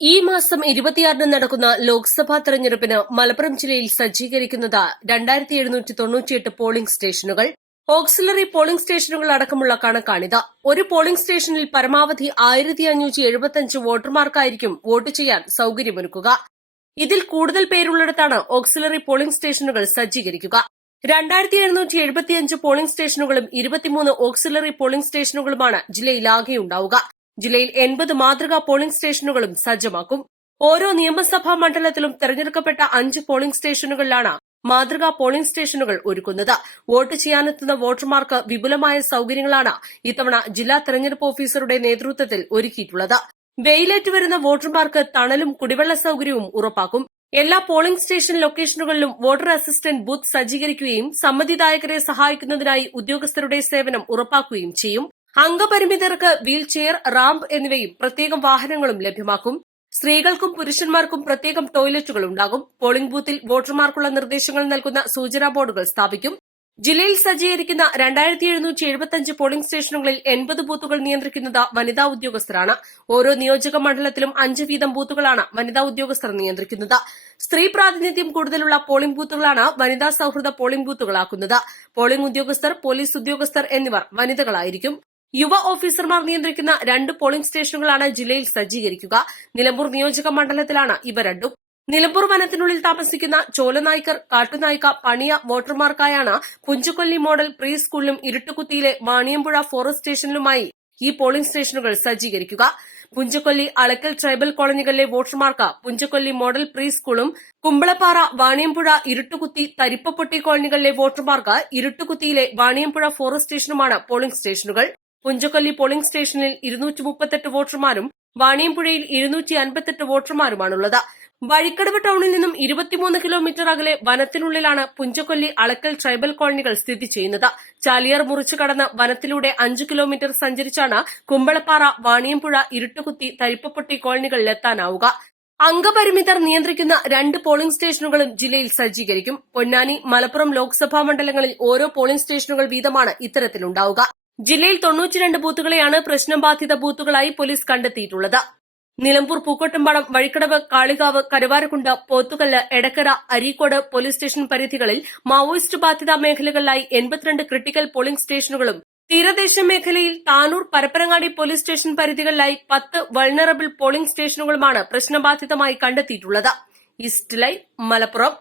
ഈ മാസം 26 നടക്കുന്ന ലോക്സഭാ തെരഞ്ഞെടുപ്പിന് മലപ്പുറം ജില്ലയിൽ സജ്ജീകരിക്കുന്നത് 2798 പോളിംഗ് സ്റ്റേഷനുകൾ. ഓക്സിലറി പോളിംഗ് സ്റ്റേഷനുകൾ അടക്കമുള്ള കണക്കാണിത്. ഒരു പോളിംഗ് സ്റ്റേഷനിൽ പരമാവധി 1575 വോട്ടർമാർക്കായിരിക്കും വോട്ട് ചെയ്യാൻ സൌകര്യമൊരുക്കുക. ഇതിൽ കൂടുതൽ പേരുള്ളിടത്താണ് ഓക്സിലറി പോളിംഗ് സ്റ്റേഷനുകൾ സജ്ജീകരിക്കുക. 2775 പോളിംഗ് സ്റ്റേഷനുകളും 23 ഓക്സിലറി പോളിംഗ് സ്റ്റേഷനുകളുമാണ് ജില്ലയിലാകെയുണ്ടാവുക. ജില്ലയിൽ 80 മാതൃകാ പോളിംഗ് സ്റ്റേഷനുകളും സജ്ജമാക്കും. ഓരോ നിയമസഭാ മണ്ഡലത്തിലും തെരഞ്ഞെടുക്കപ്പെട്ട 5 പോളിംഗ് സ്റ്റേഷനുകളിലാണ് മാതൃകാ പോളിംഗ് സ്റ്റേഷനുകൾ ഒരുക്കുന്നത്. വോട്ട് ചെയ്യാനെത്തുന്ന വോട്ടർമാർക്ക് വിപുലമായ സൌകര്യങ്ങളാണ് ഇത്തവണ ജില്ലാ തെരഞ്ഞെടുപ്പ് ഓഫീസറുടെ നേതൃത്വത്തിൽ ഒരുക്കിയിട്ടുള്ളത്. വെയിലേറ്റ് വരുന്ന വോട്ടർമാർക്ക് തണലും കുടിവെള്ള സൌകര്യവും ഉറപ്പാക്കും. എല്ലാ പോളിംഗ് സ്റ്റേഷൻ ലൊക്കേഷനുകളിലും വോട്ടർ അസിസ്റ്റന്റ് ബൂത്ത് സജ്ജീകരിക്കുകയും സമ്മതിദായകരെ സഹായിക്കുന്നതിനായി ഉദ്യോഗസ്ഥരുടെ സേവനം ഉറപ്പാക്കുകയും ചെയ്യും. അംഗപരിമിതർക്ക് വീൽചെയർ, റാമ്പ് എന്നിവയും പ്രത്യേകം വാഹനങ്ങളും ലഭ്യമാക്കും. സ്ത്രീകൾക്കും പുരുഷന്മാർക്കും പ്രത്യേകം ടോയ്ലറ്റുകൾ ഉണ്ടാകും. പോളിംഗ് ബൂത്തിൽ വോട്ടർമാർക്കുള്ള നിർദ്ദേശങ്ങൾ നൽകുന്ന സൂചനാ ബോർഡുകൾ സ്ഥാപിക്കും. ജില്ലയിൽ സജ്ജീകരിക്കുന്ന 2775 പോളിംഗ് സ്റ്റേഷനുകളിൽ 80 ബൂത്തുകൾ നിയന്ത്രിക്കുന്നത് വനിതാ ഉദ്യോഗസ്ഥരാണ്. ഓരോ നിയോജക മണ്ഡലത്തിലും 5 വീതം ബൂത്തുകളാണ് വനിതാ ഉദ്യോഗസ്ഥർ നിയന്ത്രിക്കുന്നത്. സ്ത്രീ പ്രാതിനിധ്യം കൂടുതലുള്ള പോളിംഗ് ബൂത്തുകളാണ് വനിതാ സൌഹൃദ പോളിംഗ് ബൂത്തുകളാക്കുന്നത്. പോളിംഗ് ഉദ്യോഗസ്ഥർ, പോലീസ് ഉദ്യോഗസ്ഥർ എന്നിവർ വനിതകളായിരിക്കും. യുവ ഓഫീസർമാർ നിയന്ത്രിക്കുന്ന 2 പോളിംഗ് സ്റ്റേഷനുകളാണ് ജില്ലയിൽ സജ്ജീകരിക്കുക. നിലമ്പൂർ നിയോജക മണ്ഡലത്തിലാണ് ഇവ രണ്ടും. നിലമ്പൂർ വനത്തിനുള്ളിൽ താമസിക്കുന്ന ചോലനായ്ക്കർ, കാട്ടുനായ്ക്ക, പണിയ വോട്ടർമാർക്കായാണ് പുഞ്ചക്കൊല്ലി മോഡൽ പ്രീ സ്കൂളിലും ഇരുട്ടുകുത്തിയിലെ വാണിയമ്പുഴ ഫോറസ്റ്റ് സ്റ്റേഷനിലുമായി ഈ പോളിംഗ് സ്റ്റേഷനുകൾ സജ്ജീകരിക്കുക. പുഞ്ചക്കൊല്ലി, അളക്കൽ ട്രൈബൽ കോളനികളിലെ വോട്ടർമാർക്ക് പുഞ്ചക്കൊല്ലി മോഡൽ പ്രീ സ്കൂളും, കുമ്പളപ്പാറ, വാണിയമ്പുഴ, ഇരുട്ടുകുത്തി, തരിപ്പപ്പൊട്ടി കോളനികളിലെ വോട്ടർമാർക്ക് ഇരുട്ടുകുത്തിയിലെ വാണിയമ്പുഴ ഫോറസ്റ്റ് സ്റ്റേഷനുമാണ് പോളിംഗ് സ്റ്റേഷനുകൾ. പുഞ്ചക്കൊല്ലി പോളിംഗ് സ്റ്റേഷനിൽ 238 വോട്ടർമാരും വാണിയമ്പുഴയിൽ 258 വോട്ടർമാരുമാണുള്ളത്. വഴിക്കടവ് ടൌണിൽ നിന്നും 23 കിലോമീറ്റർ അകലെ വനത്തിനുള്ളിലാണ് പുഞ്ചക്കൊല്ലി, അളക്കൽ ട്രൈബൽ കോളനികൾ സ്ഥിതി ചെയ്യുന്നത്. ചാലിയാർ മുറിച്ചു കടന്ന് വനത്തിലൂടെ 5 കിലോമീറ്റർ സഞ്ചരിച്ചാണ് കുമ്പളപ്പാറ, വാണിയമ്പുഴ, ഇരുട്ടുകുത്തി, തരിപ്പപ്പൊട്ടി കോളനികളിലെത്താനാവുക. അംഗപരിമിതർ നിയന്ത്രിക്കുന്ന 2 പോളിംഗ് സ്റ്റേഷനുകളും ജില്ലയിൽ സജ്ജീകരിക്കും. പൊന്നാനി, മലപ്പുറം ലോക്സഭാ മണ്ഡലങ്ങളിൽ ഓരോ പോളിംഗ് സ്റ്റേഷനുകൾ വീതമാണ് ഇത്തരത്തിലുണ്ടാവുക. ജില്ലയിൽ 92 ബൂത്തുകളെയാണ് പ്രശ്നബാധിത ബൂത്തുകളായി പോലീസ് കണ്ടെത്തിയിട്ടുള്ളത്. നിലമ്പൂർ, പൂക്കോട്ടുംപാടം, വഴിക്കടവ്, കാളികാവ്, കരുവാരക്കുണ്ട്, പോത്തുകല്ല്, എടക്കര, അരീക്കോട് പോലീസ് സ്റ്റേഷൻ പരിധികളിൽ മാവോയിസ്റ്റ് ബാധിത മേഖലകളിലായി 82 ക്രിട്ടിക്കൽ പോളിംഗ് സ്റ്റേഷനുകളും, തീരദേശ മേഖലയിൽ താനൂർ, പരപ്പനങ്ങാടി പോലീസ് സ്റ്റേഷൻ പരിധികളിലായി 10 വൾണറബിൾ പോളിംഗ് സ്റ്റേഷനുകളുമാണ് പ്രശ്നബാധിതമായി കണ്ടെത്തിയിട്ടുള്ളത്. East live, Malappuram.